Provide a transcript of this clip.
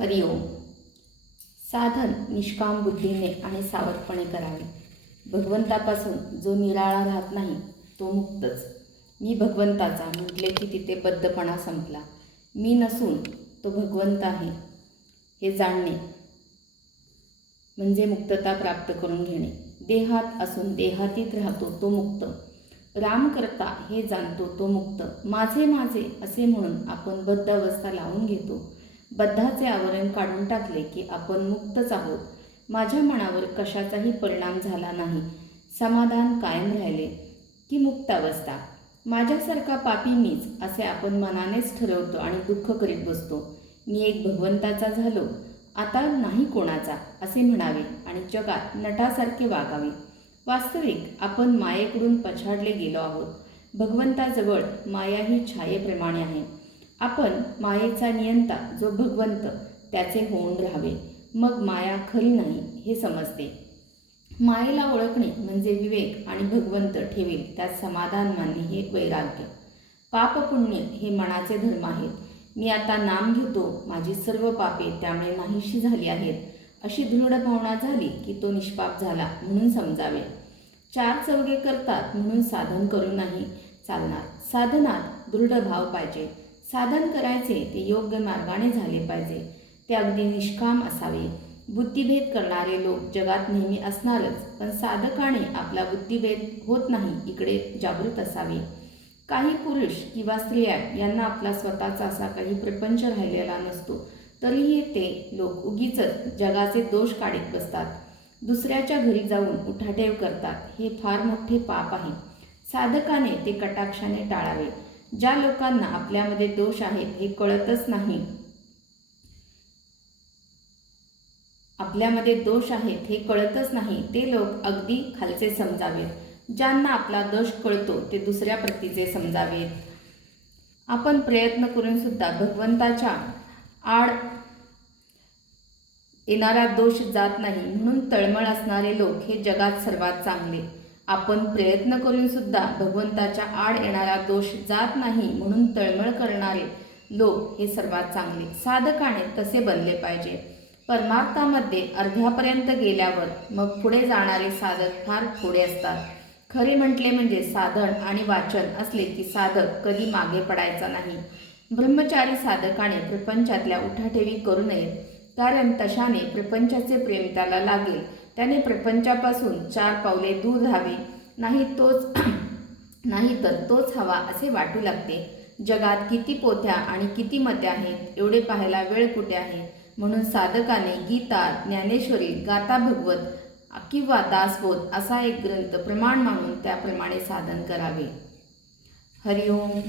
हरिओम. साधन निष्काम बुद्धीने आणि सावधपणे करावे. भगवंतापासून जो निराळा राहत नाही तो मुक्तच. मी भगवंताचा म्हटले की तिथे बद्धपणा संपला. मी नसून तो भगवंत आहे हे जाणणे म्हणजे मुक्तता प्राप्त करून घेणे. देहात असून देहातीत राहतो तो मुक्त. राम करता हे जाणतो तो मुक्त. माझे माझे असे म्हणून आपण बद्ध अवस्था लावून घेतो. बद्धाचे आवरण काढून टाकले की आपण मुक्तच आहोत. माझ्या मनावर कशाचाही परिणाम झाला नाही. समाधान कायम राहिले. की मुक्त अवस्था. माझ्यासारखा पापी मीच असे आपण मनानेच ठरवतो आणि दुःख करीत बसतो. मी एक भगवंताचा झालो. आता नाही कोणाचा असे म्हणावे आणि जगात नटासारखे वागावे. वास्तविक आपण मायेकडून पछाडले गेलो आहोत. भगवंताजवळ माया ही छायेप्रमाणे आहे. आपण मायेचा नियंता जो भगवंत त्याचे होऊन राहावे. मग माया खरी नाही हे समजते. मायेला ओळखणे म्हणजे विवेक आणि भगवंत ठेवेल त्यात समाधान मानणे हे वैराग्य. पाप पुण्य हे मनाचे धर्म आहेत. मी आता नाम घेतो माझी सर्व पापे त्यामुळे नाहीशी झाली आहेत. अशी दृढ भावना झाली की तो निष्पाप झाला म्हणून समजावे. चार चौघे करतात म्हणून साधन करू नाही चालणार. साधनात दृढ भाव पाहिजे. साधन करायचे ते योग्य मार्गाने झाले पाहिजे. ते अगदी निष्काम असावे. बुद्धिभेद करणारे लोक जगात नेहमी असणारच पण साधकाने आपला बुद्धिभेद होत नाही इकडे जागृत असावे. काही पुरुष किंवा स्त्रिया यांना आपला स्वतःचा असा काही प्रपंच राहिलेला नसतो तरीही ते लोक उगीच जगाचे दोष काढीत बसतात. दुसऱ्याच्या घरी जाऊन उठाठेव करतात हे फार मोठे पाप आहे. साधकाने ते कटाक्षाने टाळावे. ज्या लोकांना आपल्यामध्ये दोष आहेत हे कळतच नाही. आपल्यामध्ये दोष आहेत हे कळतच नाही. ते लोक अगदी खालचे समजावेत. ज्यांना आपला दोष कळतो ते दुसऱ्या प्रतीचे समजावेत. आपण प्रयत्न करून सुद्धा भगवंताच्या आड येणारा दोष जात नाही. म्हणून तळमळ असणारे लोक हे जगात सर्वात चांगले. आपण प्रयत्न करून सुद्धा भगवंताच्या आड येणारा दोष जात नाही म्हणून तळमळ करणारे लोक हे सर्वात चांगले साधकाने तसे बनले पाहिजे. परमार्थामध्ये अर्ध्यापर्यंत गेल्यावर मग पुढे जाणारे साधक फार थोडे असतात. खरे म्हटले म्हणजे साधन आणि वाचन असले की साधक कधी मागे पडायचा नाही. ब्रह्मचारी साधकाने प्रपंचातल्या उठाठेवी करू नयेत. कारण तशाने प्रपंचाचे प्रेम त्याला लागेल. त्याने प्रपंचापासून चार पावले दूर राहावे. नाही तोच नाही तर तोच हवा असे वाटू लागते. जगात किती पोथ्या आणि किती मते आहेत एवढे पाहायला वेळ कुठे आहे? म्हणून साधकाने गीता ज्ञानेश्वरी गाता भगवत किंवा दासबोध असा एक ग्रंथ प्रमाण मानून त्याप्रमाणे साधन करावे. हरिओम.